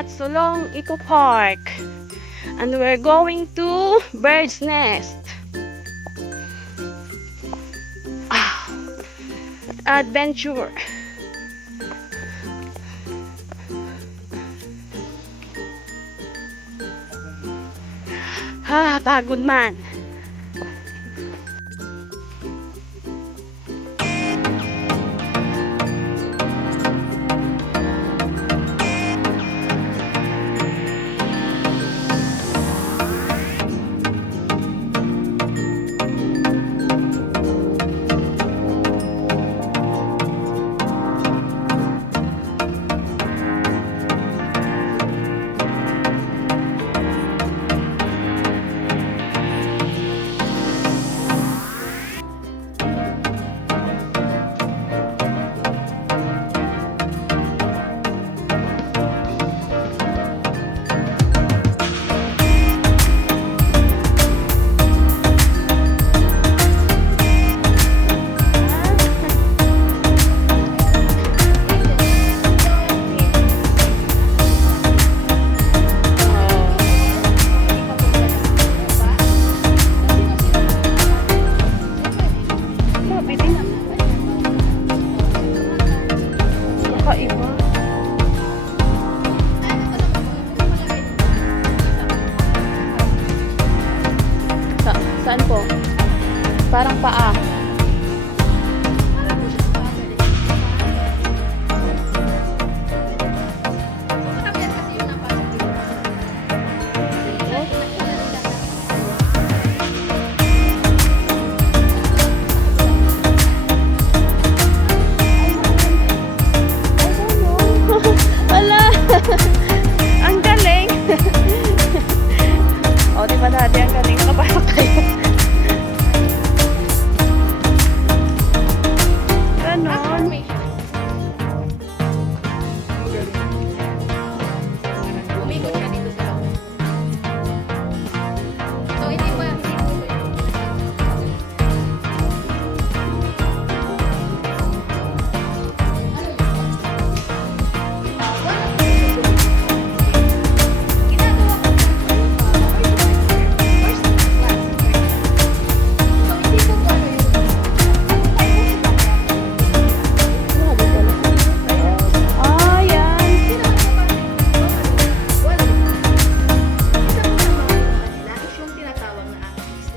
at Sulong Eco Park. And we're going to Bird's Nest. Adventure. Pagod man. Saan po? Parang paa. Wala! Ang galing! O, di ba dati ang galing? Kapasok tayo. Ganon. Umikot ka dito sa loob. So, hindi pa. Ah, yan. Yung tinatawag na amethyst.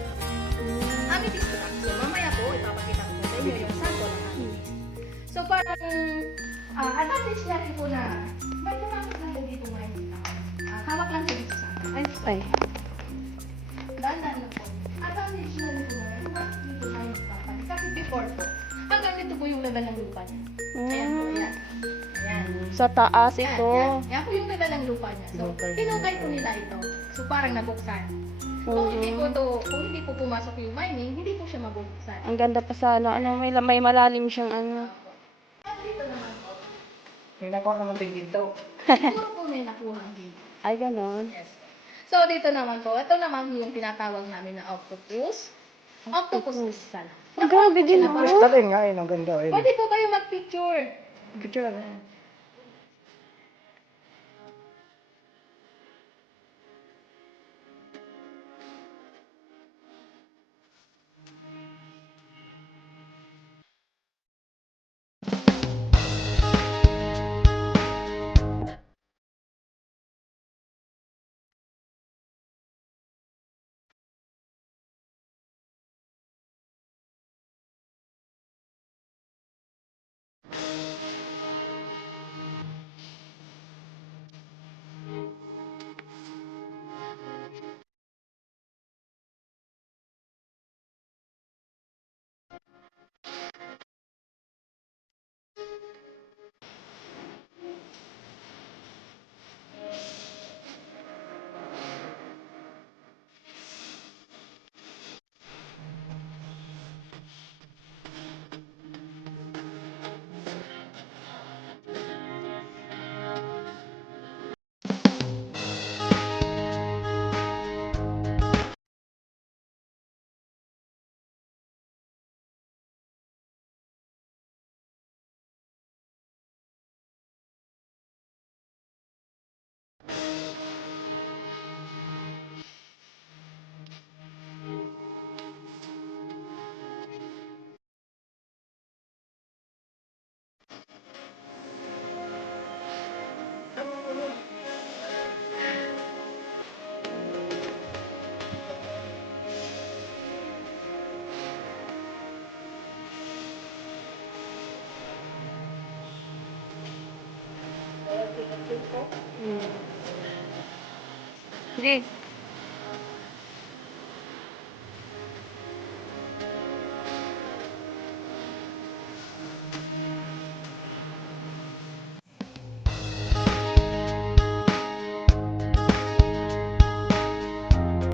Amethyst lang. So, mamaya po, ipapakita ko sa inyo yung sample ng amethyst. So, parang, advantage natin po na, may tumapos lang po dito ngayon. Hawak lang po dito sa akin. Ay. Dahan-dahan lang po. Advantage na dito ngayon, tumapos dito ngayon sa akin. Kasi before po, hanggang dito po yung level ng lupa niya. Ayan po, ayan. Ayan. Sa taas Yan, ito. yan. Yan po yung level ng lupa niya. So, hinukay po nila ito. So, parang nabuksan. Kung hindi po pumasok yung mining, hindi po siya mabubuksan. Ang ganda pa sana. May malalim siyang ano. Dito naman po. May nakuha naman din dito. Siguro po may nakuha dito. Ay, ganon. Yes. So, dito naman po, ito naman yung tinatawag namin na octopus. Octopus crystal. Ang grabe din, no? Talin nga yun, ang ganda. Ayun. Pwede po kayo mag-picture. Picture na. Hindi.